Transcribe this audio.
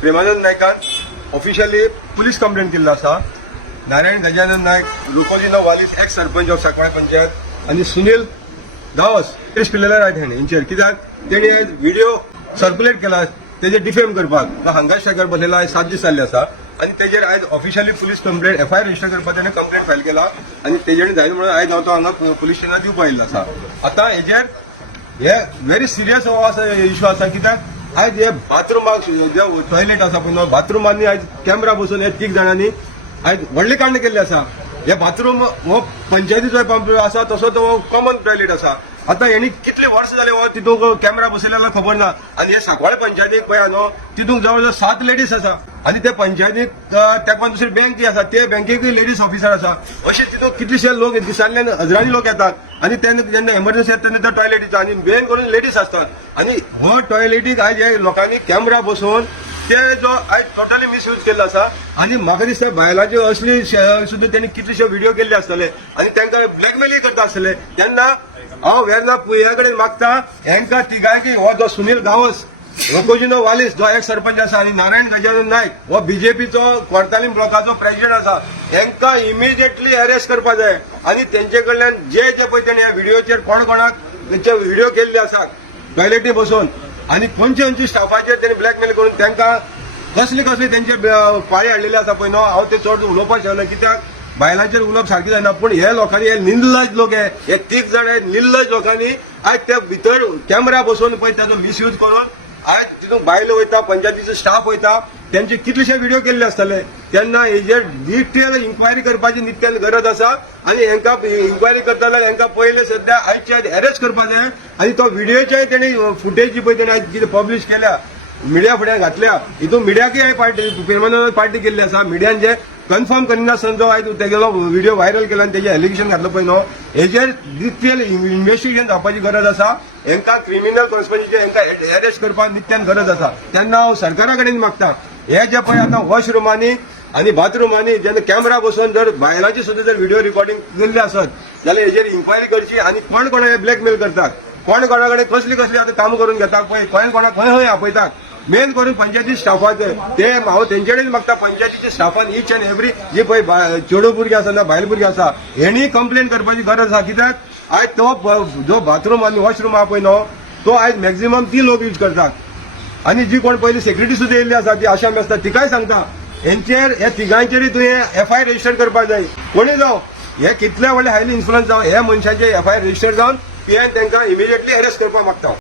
प्रेमानंद नायकान officially police complaint केल्लो आसा. नारायण गजानन नायक, रुकोलिनो वालीस एक्स सरपंच ऑफ सांकवाळे पंचायत आणि सुनील गावस केस पिल्लेले आहेत हेंचेर. कित्याक तेणी व्हिडिओ सर्क्युलेट केला तेजे डिफेम करपाक हंगाश शेखर बसलेला आयज 7 दीस जाल्ले आसा आणि तेजेर आयज officially police complaint FIR register करपाक तेणें कंप्लेंट फायल केला आणि तेजेर जाय म्हणून आयज हांव तो हांगा पुलीस स्टेशनार दिवपा आयिल्लो आसा. आतां हेजेर हे व्हेरी सिरियस इश्यू आसा. कित्याक आयज हे बाथरुमाक जे टॉयलेट आसा पळय बाथरुमांनी आयज कॅमेरा बसून हे 3 जाणांनी आयज व्हडले कांड केल्ले आसा. हे बाथरूम हो पंचायतीचो आसा तसो तो कॉमन टॉयलेट आसा. आता यांनी कितले वर्ष झाले हो तितून कॅमेरा बसयलेला खबर ना. आणि हे सांकवाळे पंचायतीक पळय न्हू तितून जवळ 7 लेडीज आसा आणि ते पंचायतीक तेका दुसरी बँक आसा ते बँकेकूय लेडीज ऑफिसर आसा. अशे तितून कितलेशे लोक दिसांतल्यान हजारांनी लोक येतात आणि जेन्ना एमर्जन्सी येता तेन्ना त्या टॉयलेटीचा आणि मेन करून लेडीज असतात. आणि हो टॉयलेटीक आयज हे लोकांनी कॅमेरा बसोवन ते जो आयज टोटली मिसयूज केल्लो आसा. आणि म्हाका दिसता बायलांच्यो असली सुद्धा त्यांनी कितलेशे व्हिडिओ केल्ले आसतले आणि तांकां ब्लॅकमेलय करता आसतले. तेन्ना हांव वेर्ना ह्या कडेन मागता हेंकां तिगांयकी हो जो सुनील गावस रोकोजिनो वालीस जो एक सरपंच आसा आणि नारायण गजानन नायक हो बीजेपीचो कोर्तालीम ब्लॉकाचो प्रेसिडेंट आसा हेंकां इमिजिएटली अरेस्ट करपा जाय. आणि तेंचे कडल्यान जे जे पळय तेणी ह्या व्हिडिओचेर कोण कोणाक तेंचे व्हिडिओ केल्ले आसात टॉयलेटी बसून आणि खंयचे स्टाफाचेर तेणी ब्लॅकमेल करून तांकां कसली तेंचे पाळी हाडलेले आसा पळय न्हू हांव ते चड उलोवपाक शकना. कित्याक बायलांचेर उलोवप सारकी जायना. पूण हे लोकांनी हे निर्लज लोक हे 3 जाण निर्लज लोकांनी आयज त्या भितर कॅमेरा बसोवन पळय ताचो मिसयूज करून आयज तितून बायलो वयता पंचायतीचो स्टाफ वयता त्यांचे कितलेशे व्हिडिओ केल्ले आसतले. तेन्ना हेजेर डिटेल इन्क्वायरी करपाची नित्यान गरज आसा. आणि हेंकां इन्क्वायरी करता जाल्यार हेंकां पयले सध्या आयजचे आयज अरेस्ट करपा जाय. आणि तो व्हिडिओचे तेणी फुटेज जी पळय तेणी आयज कितें पब्लीश केल्या मिडिया फुड्यान घातल्या हितून मिडियाकूय पार्टी प्रेमानंद पार्टी केल्ली आसा. मिडियान जे कन्फर्म करिनासतना जो आयज तेगेलो व्हिडिओ व्हायरल केला आणि तेजे एलिगेशन घातलं पळय न्हू हेजेर डिटेल इन्व्हेस्टिगेशन जावपाची गरज आसा. हेंकां क्रिमिनल कॉन्स्पिरसीचे हेंकां अरेस्ट करपाक नित्यान गरज आसा. तेन्ना हांव सरकारा कडेन मागता हे जे पळय आतां वॉशरुमांनी आणि बाथरुमांनी जेन्ना कॅमेरा बसोवन जर बायलांची सुद्धा जर व्हिडिओ रिकॉर्डिंग केल्ली आसत जाल्यार हेजेर इन्क्वायरी करची. आणि कोण कोणा ब्लॅकमेल करतात कोण कोणा कडेन कसली आतां काम करून घेतात पळय खंय कोणाक खंय आपयतात मेन करून पंचायती स्टाफाचे ते हांव तेंचे कडेन मागता पंचायतीच्या स्टाफान ईच अँड एवरी जी पळय चेडू भुरगीं आसा ना बायल भुरगीं आसा हेणी कंप्लेन करपाची गरज आसा. कित्याक आयज तो जो बाथरूम आनी वॉशरूम आहा पळय न्हू तो आयज मॅक्झिमम 3 लोक यूज करतात. आणि जी कोण पयली सेक्रेटरी सुद्धा येयल्ली आसा ती आशा मेस्ता तिकाय सांगता हेंचेर हे तिगांयचेरय तुवें एफआयआर रजिस्टर करपाक जाय. कोणी जावं हे कितले व्हडले हायली इन्फ्लुअन्स जावं हे मनशांचे एफआयआर रजिस्टर जावन पीआयन तांकां इमिजिएटली अरेस्ट करपाक मागता.